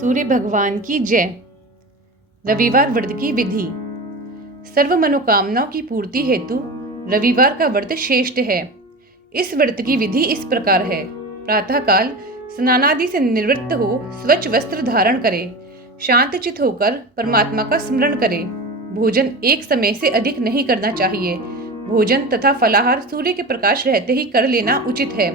सूर्य भगवान की जय। रविवार व्रत की विधि। सर्व मनोकामनाओं की पूर्ति हेतु रविवार का व्रत श्रेष्ठ है। इस व्रत की विधि इस प्रकार है। प्रातःकाल स्नानादि से निवृत्त हो स्वच्छ वस्त्र धारण करे, शांत चित होकर परमात्मा का स्मरण करे। भोजन एक समय से अधिक नहीं करना चाहिए। भोजन तथा फलाहार सूर्य के प्रकाश रहते ही कर लेना उचित है।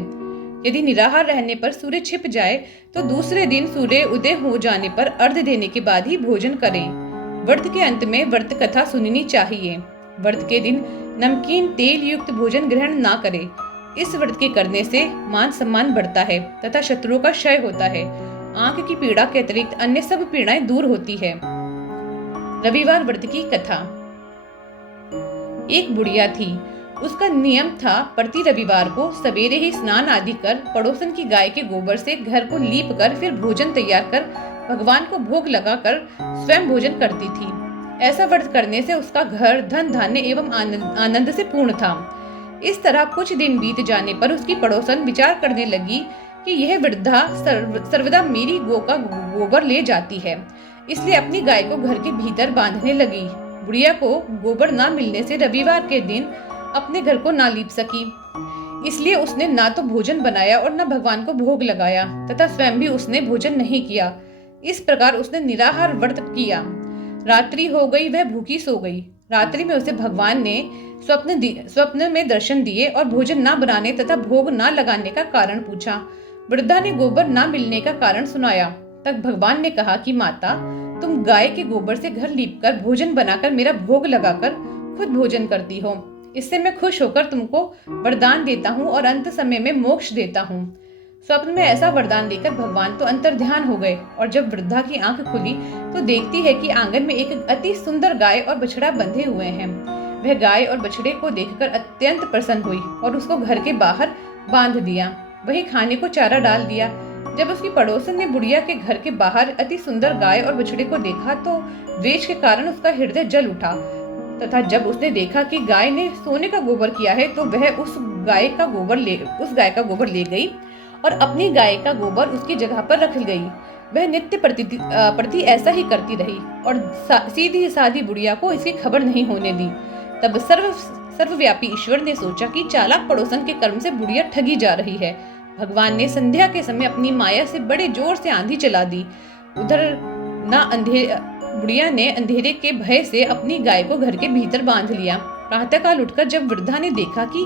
यदि निराहार रहने पर सूर्य छिप जाए तो दूसरे दिन सूर्य उदय हो जाने पर अर्घ्य देने के बाद ही भोजन करें। व्रत के अंत में व्रत कथा सुननी चाहिए। व्रत के दिन नमकीन तेल युक्त भोजन ग्रहण ना करें। इस व्रत के करने से मान सम्मान बढ़ता है तथा शत्रुओं का क्षय होता है। आंख की पीड़ा के अतिरिक्त अन्य सब पीड़ाएं दूर होती है। रविवार व्रत की कथा। एक बुढ़िया थी। उसका नियम था प्रति रविवार को सवेरे ही स्नान आदि कर पड़ोसन की गाय के गोबर से घर को लीप कर फिर भोजन तैयार कर भगवान को भोग लगाकर स्वयं भोजन करती थी। ऐसा व्रत करने से उसका घर धन धान्य एवं आनंद से पूर्ण था। इस तरह कुछ दिन बीत जाने पर उसकी पड़ोसन विचार करने लगी कि यह वृद्धा सर्वदा मेरी गौ का गोबर ले जाती है, इसलिए अपनी गाय को घर के भीतर बांधने लगी। बुढ़िया को गोबर न मिलने से रविवार के दिन अपने घर को ना लीप सकी, इसलिए उसने ना तो भोजन बनाया और न भगवान को भोग लगाया तथा स्वयं भी उसने भोजन नहीं किया। इस प्रकार उसने निराहार व्रत किया। रात्रि हो गई, वह भूखी सो गई। रात्रि में उसे भगवान ने स्वप्न में दर्शन दिए और भोजन ना बनाने तथा भोग ना लगाने का कारण पूछा। वृद्धा ने गोबर ना मिलने का कारण सुनाया। तब भगवान ने कहा कि माता, तुम गाय के गोबर से घर लीपकर भोजन बनाकर मेरा भोग लगाकर खुद भोजन करती हो। इससे मैं खुश होकर तुमको वरदान देता हूँ और अंत समय में मोक्ष देता हूँ। स्वप्न में ऐसा वरदान देकर भगवान तो अंतर्ध्यान हो गए और जब वृद्धा की आंख खुली तो देखती है कि आंगन में एक अति सुंदर गाय और बछड़ा बंधे हुए हैं। वह गाय और बछड़े को देखकर अत्यंत प्रसन्न हुई और उसको घर के बाहर बांध दिया। वही खाने को चारा डाल दिया। जब उसकी पड़ोसन ने बुढ़िया के घर के बाहर अति सुंदर गाय और बछड़े को देखा तो द्वेष के कारण उसका हृदय जल उठा तथा जब उसने देखा कि गाय ने सोने का गोबर किया है तो वह उस गाय का गोबर ले गई और अपनी गाय का गोबर उसकी जगह पर रख गई। वह नित्य प्रति ऐसा ही करती रही और सीधी साधी बुढ़िया को इसकी खबर नहीं होने दी। तब सर्वव्यापी ईश्वर ने सोचा कि चालाक पड़ोसन के कर्म से बुढ़िया ठगी जा रही है। भगवान ने संध्या के समय अपनी माया से बड़े जोर से आंधी चला दी। उधर बुढ़िया ने अंधेरे के भय से अपनी गाय को घर के भीतर बांध लिया। प्रातःकाल उठकर जब वृद्धा ने देखा कि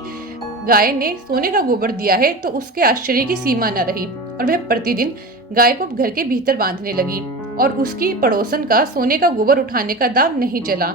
गाय ने सोने का गोबर दिया है तो उसके आश्चर्य की सीमा न रही और वह प्रतिदिन गाय को घर के भीतर बांधने लगी और उसकी पड़ोसन का सोने का गोबर उठाने का दाव नहीं चला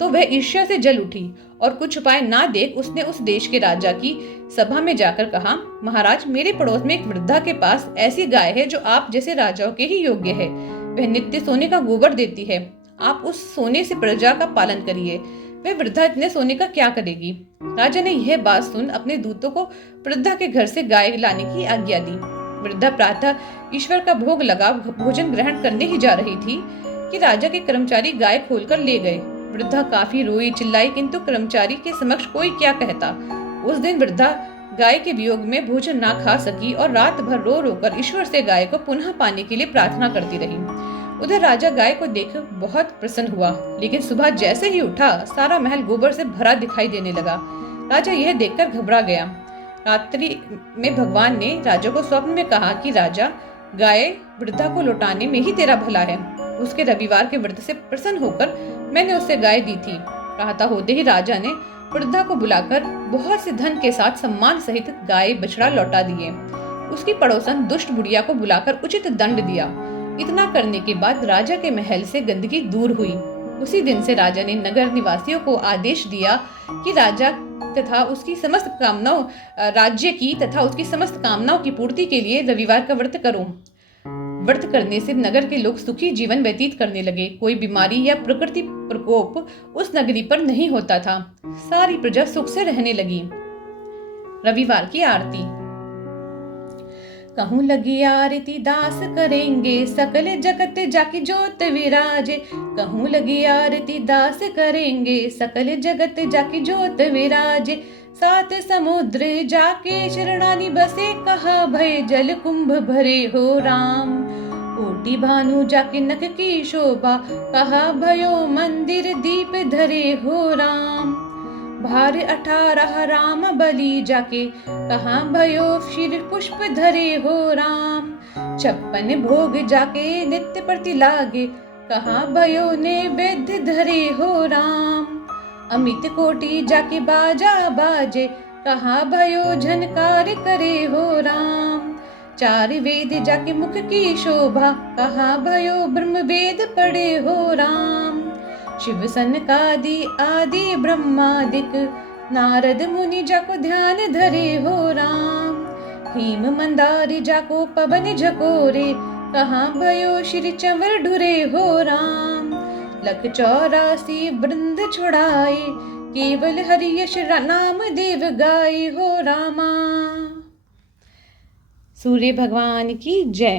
तो वह ईर्ष्या से जल उठी और कुछ उपाय ना देख उसने उस देश के राजा की सभा में जाकर कहा, महाराज, मेरे पड़ोस में एक वृद्धा के पास ऐसी गाय है जो आप जैसे राजाओं के ही योग्य है। वह नित्य सोने का गोबर देती है। आप उस सोने से प्रजा का पालन करिए। वह वृद्धा इतने सोने का क्या करेगी? राजा ने यह बात सुन अपने दूतों को वृद्धा के घर से गाय लाने की आज्ञा दी। वृद्धा प्रातः ईश्वर का भोग लगा भोजन ग्रहण करने ही जा रही थी कि राजा के कर्मचारी गाय खोलकर ले गए। वृद्धा काफी रोई चिल्लाई, किंतु कर्मचारी के समक्ष कोई क्या कहता। उस दिन वृद्धा गाय के वियोग में भोजन ना खा सकी और रात भर रो रोकर ईश्वर से गाय को पुनः पाने के लिए प्रार्थना करती रही। उधर राजा गाय को देख बहुत प्रसन्न हुआ, लेकिन सुबह जैसे ही उठा सारा महल गोबर से भरा दिखाई देने लगा। राजा यह देखकर घबरा गया। रात्रि में भगवान ने राजा को स्वप्न में कहा कि राजा, गाय वृद्धा को लौटाने में ही तेरा भला है। उसके रविवार के व्रत से प्रसन्न होकर मैंने उससे गाय दी थी। प्रातः होते ही राजा ने वृद्धा को बुलाकर बहुत से धन के साथ सम्मान सहित गाय बछड़ा लौटा दिए। उसकी पड़ोसन दुष्ट बुढ़िया को बुलाकर उचित दंड दिया। इतना करने के बाद राजा के महल से गंदगी दूर हुई। उसी दिन से राजा ने नगर निवासियों को आदेश दिया कि राज्य की समस्त कामनाओं की पूर्ति के लिए रविवार का व्रत करो। व्रत करने से नगर के लोग सुखी जीवन व्यतीत करने लगे। कोई बीमारी या प्रकृति प्रकोप उस नगरी पर नहीं होता था। सारी प्रजा सुख से रहने लगी। रविवार की आरती। कहूँ लगी आरती दास करेंगे, सकल जगत जाकी ज्योत विराजे। कहूँ लगी आरती दास करेंगे, सकल जगत जाकी ज्योत विराजे। सात समुद्र जाके शरणानी बसे, कहा भय जल कुंभ भरे हो राम। कोटि भानु जाके नख की शोभा, कहा भयो मंदिर दीप धरे हो राम। भार 18 राम बलि जाके, कहा भयो शिर पुष्प धरे हो राम। 56 भोग जाके नित्य प्रति लागे, कहा भयो नैवेद्य धरे हो राम। अमित कोटि जाके बाजा बाजे, कहा भयो झनकार करे हो राम। 4 वेद जाके मुख की शोभा, कहा भयो ब्रह्म वेद पढ़े हो राम। शिव सनकादि आदि ब्रह्मादिक, नारद मुनि जाको ध्यान धरे हो राम। हिम मंदार जाको पवन झकोरे, कहा भयो श्री चंवर ढुरे हो राम। लख 84 वृंद छुड़ाए, केवल हरि यश नाम देव गाए हो रामा। सूर्य भगवान की जय।